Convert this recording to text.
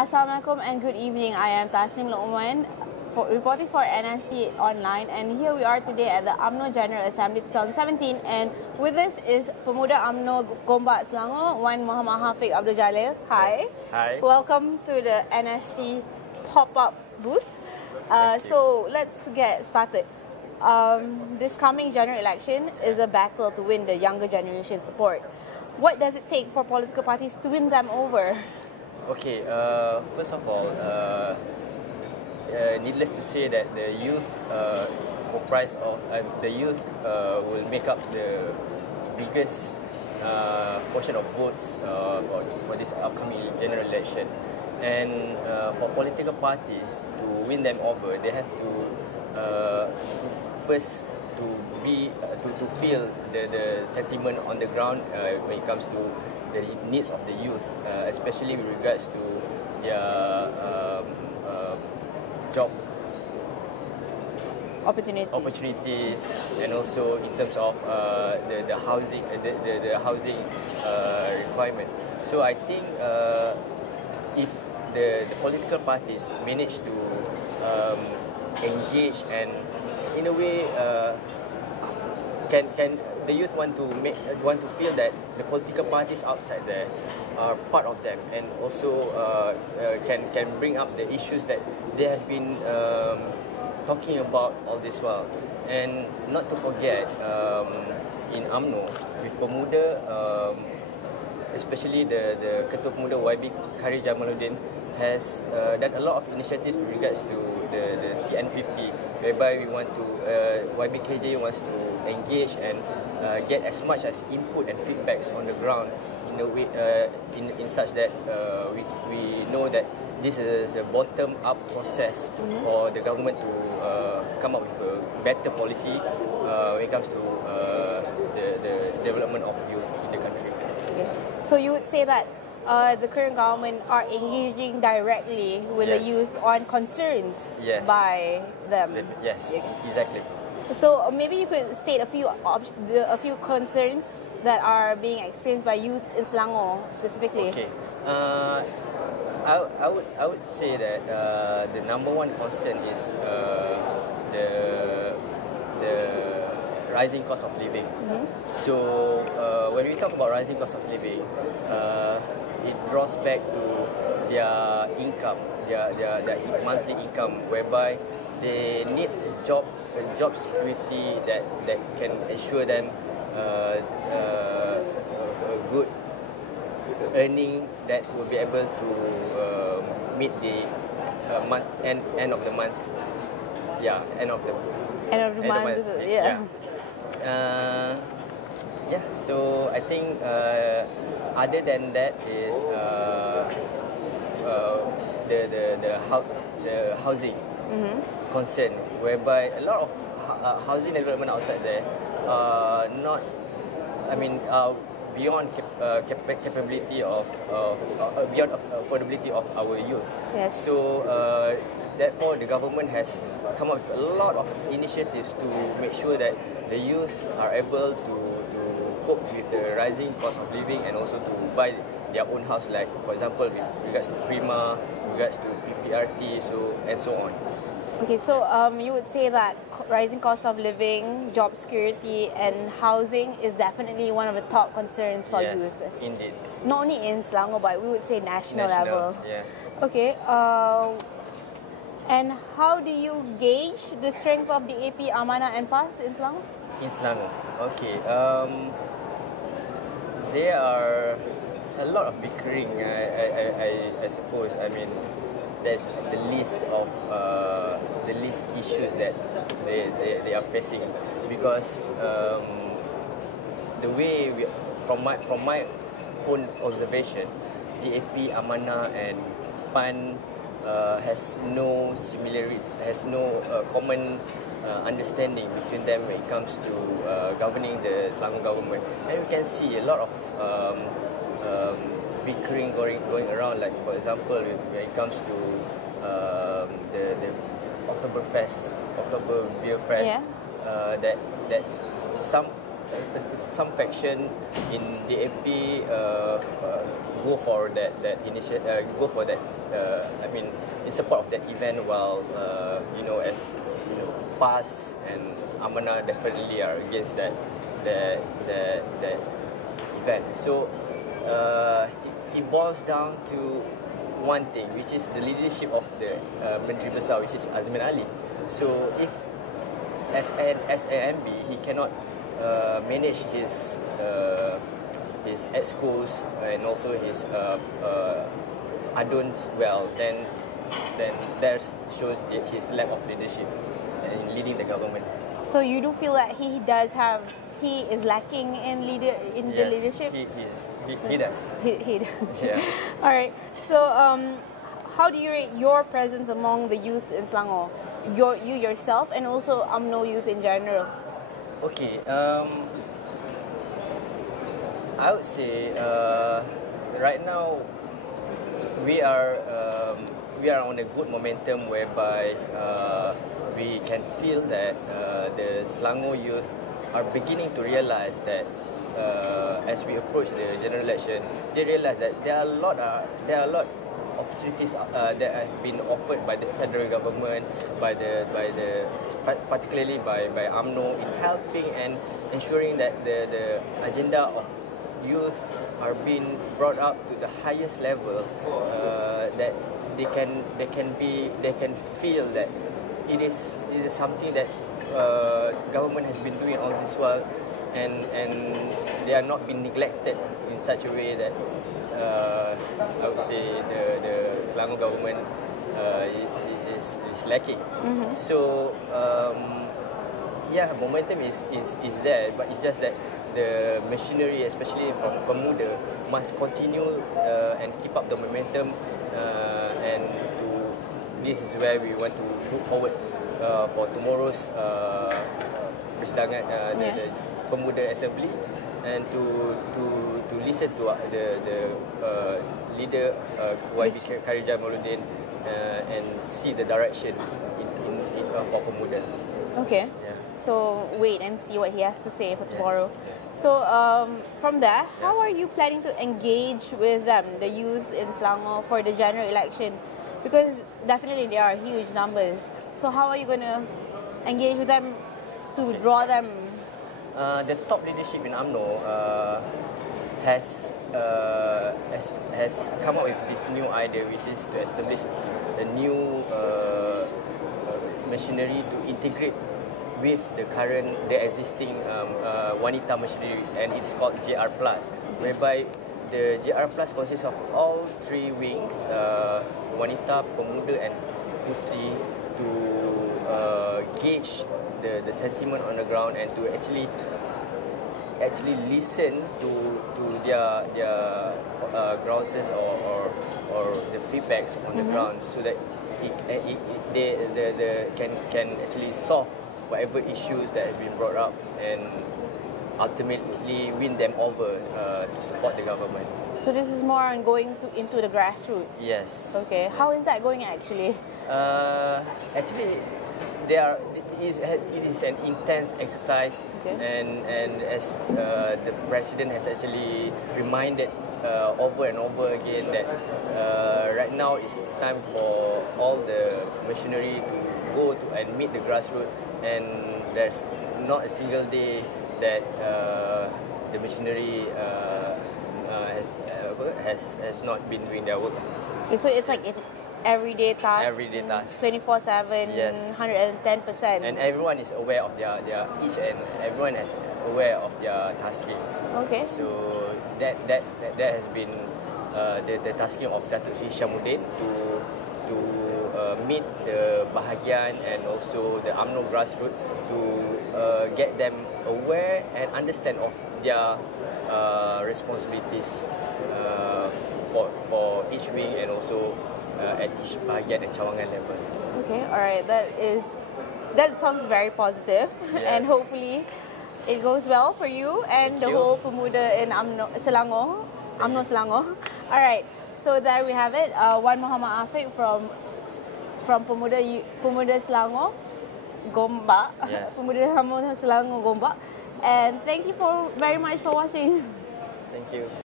Assalamualaikum and good evening. I am Tasnim Lokman, reporting for NST Online, and here we are today at the UMNO General Assembly 2017, and with us is Pemuda Umno Gombak Selangor, Wan Muhammad Hafiq Abdul Jalil. Hi. Hi. Welcome to the NST pop-up booth. So let's get started. This coming general election is a battle to win the younger generation's support. What does it take for political parties to win them over? Okay, first of all, needless to say that the youth comprise of the youth will make up the biggest portion of votes for this upcoming general election. And for political parties to win them over, they have to first to feel the sentiment on the ground when it comes to the needs of the youth, especially with regards to their job opportunities, and also in terms of the housing requirement. So I think if the political parties manage to engage, and in a way can the youth want to feel that the political parties outside there are part of them, and also can bring up the issues that they have been talking about all this while. And not to forget, in UMNO with Pemuda, especially the Ketua Pemuda YB Kari Jamaluddin has done a lot of initiatives with regards to the TN50, whereby we want to YBKJ wants to engage and get as much as input and feedbacks on the ground in a way in such that we know that this is a bottom-up process for the government to come up with a better policy when it comes to the development of youth in the country. Okay. So you would say that the current government are engaging directly with the youth on concerns by them. Yes, exactly. So maybe you could state a few concerns that are being experienced by youth in Selangor specifically. Okay. I would say that the number one concern is the rising cost of living. So when we talk about rising cost of living, it draws back to their income, their monthly income, whereby they need job security that can ensure them a good earning that will be able to meet the end of the month. Yeah, end of the month. So I think other than that is the housing concern, whereby a lot of housing development outside there are not, beyond capability of beyond affordability of our youth. Yes. So therefore, the government has come up with a lot of initiatives to make sure that the youth are able to cope with the rising cost of living, and also to buy their own house, like for example with regards to Prima, with regards to PPRT, and so on. Okay, so you would say that rising cost of living, job security, and housing is definitely one of the top concerns for youth. Yes, indeed. Not only in Selangor, but we would say national level. Yeah. Okay. And how do you gauge the strength of the AP Amanah and PAS in Selangor? In Selangor, okay. There are a lot of bickering, I suppose. I mean, there's the list of issues that they are facing, because the way from my own observation, DAP, Amanah, and PAN has no similarity, has no common understanding between them when it comes to governing the Selangor government. And we can see a lot of bickering going around, like for example when it comes to the Oktober Beer Fest, that some some faction in DAP go for that initiative, go for that. I mean, in support of that event, while you know, as you know, PAS and Amanah definitely are against that event. So it boils down to one thing, which is the leadership of the Menteri Besar, which is Azmin Ali. So if as an MB, he cannot manage his excos and also his aduns well, then that shows his lack of leadership in leading the government. So you do feel that he is lacking in the leadership? He does. He does. Yeah. All right. So, how do you rate your presence among the youth in Selangor? You yourself and also UMNO youth in general? Okay. I would say right now we are on a good momentum whereby we can feel that the Selangor youth are beginning to realize that as we approach the general election, they realize that there are a lot opportunities that have been offered by the federal government, particularly by UMNO, in helping and ensuring that the agenda of youth are being brought up to the highest level, that they can feel that it is something that government has been doing all this while, and they are not being neglected in such a way that I would say the Selangor government is lacking. Mm-hmm. So yeah, momentum is there, but it's just that the machinery, especially from Pemuda, must continue and keep up the momentum, and this is where we want to look forward for tomorrow's persidangan, the Pemuda Assembly, and to listen to the leader YB Kharijah Mauludin and see the direction in for Pemuda. Okay. Yeah. So wait and see what he has to say for tomorrow. Yes. So from there, how are you planning to engage with them, the youth in Selangor, for the general election? Because definitely there are huge numbers. So how are you going to engage with them to draw them? The top leadership in UMNO has come up with this new idea, which is to establish a new machinery to integrate with the existing Wanita machinery, and it's called JR Plus, whereby the JR Plus consists of all three wings, Wanita, Pemuda and Putri, to gauge the sentiment on the ground and to actually listen to their grouses or the feedbacks on the ground, so that they can actually solve whatever issues that have been brought up and ultimately win them over to support the government. So this is more on going into the grassroots? Yes. Okay. Yes. How is that going actually? Actually, it is an intense exercise, and as the president has actually reminded over and over again that right now it's time for all the machinery to go to and meet the grassroots, and there's not a single day that the machinery has not been doing their work. Okay, so it's like everyday task. Everyday task. 24/7. Yes. 110%. And everyone is aware of their each, and everyone is aware of their taskings. Okay. So that has been the tasking of Datuk Sri Syamuddin to meet the bahagian and also the UMNO grassroots to get them aware and understand of their responsibilities for each wing and also at each bahagian and cawangan level. Okay, all right. That sounds very positive, yes. And hopefully it goes well for you and the whole Pemuda in UMNO Selangor. UMNO Selangor. All right. So there we have it. Wan Muhammad Afiq from Pemuda Selangor Gombak. Yes. Pemuda Selangor Gombak. And thank you very much for watching. Thank you.